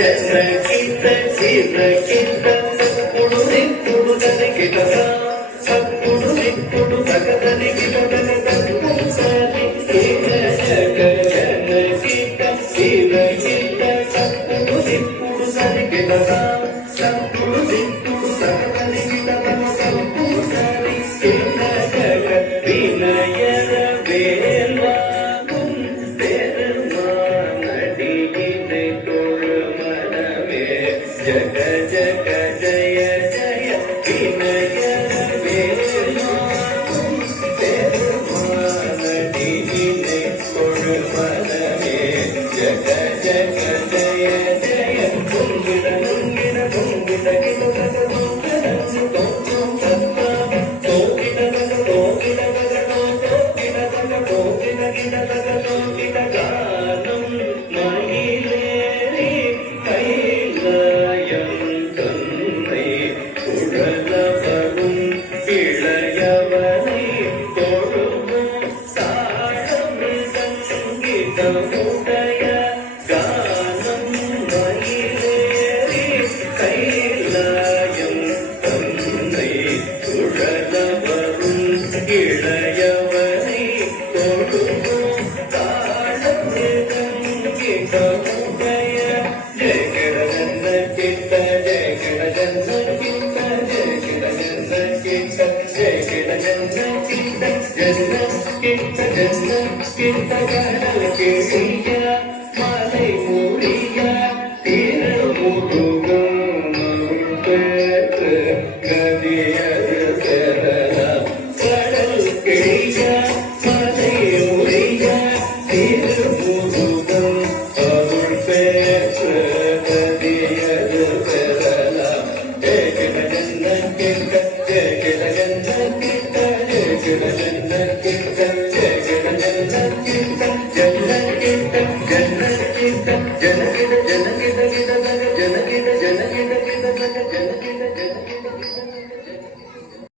ಜನಕ್ಕಿಂತ ಜೀರ್ಣಕ್ಕಿಂತ ಸತ್ಪುಡು ನಿಪ್ಪುಡು ನನಗಿಡದ ಸತ್ಪುಡು ನಿಪ್ಪುಡು ತಗದನಿಗಿಡದ ಸತ್ಪುಡು ಸಾಲಿ ಜನಕ್ಕಿಂತ ಜೀರ್ಣಕ್ಕಿಂತ ಸತ್ಪುಡು ನಿಪ್ಪುಡು ನನಗಿಡದ ಸತ್ಪುಡು ನಿಪ್ಪುಡು ತಗದನಿಗಿಡದ ಸತ್ಪುಡು ಸಾಲಿ ವಿನಯದ வேல்வாகும் பெருமானடியினை தொழுமனவே ஜக ஜக ஜய ஜய வினயத வேல்வாகும் பெருமானடியினை தொழுமனவே ஜக ஜக ஜய ஜய பொங்கிட பொங்கிட பொங்கிட கிடத பொங்கிட தோற்றம் சத்தா தோக்கிட தோக்கிட கானம் மயிலேறி கைலாயம் தன்னை குழலவரும் இளையவனை தொழுவும் தாழம் சங்கீதமுடைய கானம் மயிலேறி கைலாயம் தன்னை குழலவரும் இளையவனை தொழுவும் மலை மூடிய திருமுருகம் பெற்று கதியது செல்லலாம் கடல் கிழிய மலை மூடிய திருமுருகம் அருள் பெற்று கதியது செல்லலாம் ஜெயகிட ஜன்ன கிட்ட ஜெயகிட ஜன்ன கிட்ட ஜெயகிட ஜன்ன கிட்ட ஜெயகிட ஜன்ன கிட்ட ஜன்ன கிட்ட ஜன்ன கிட்ட ஜன்ன கிட்ட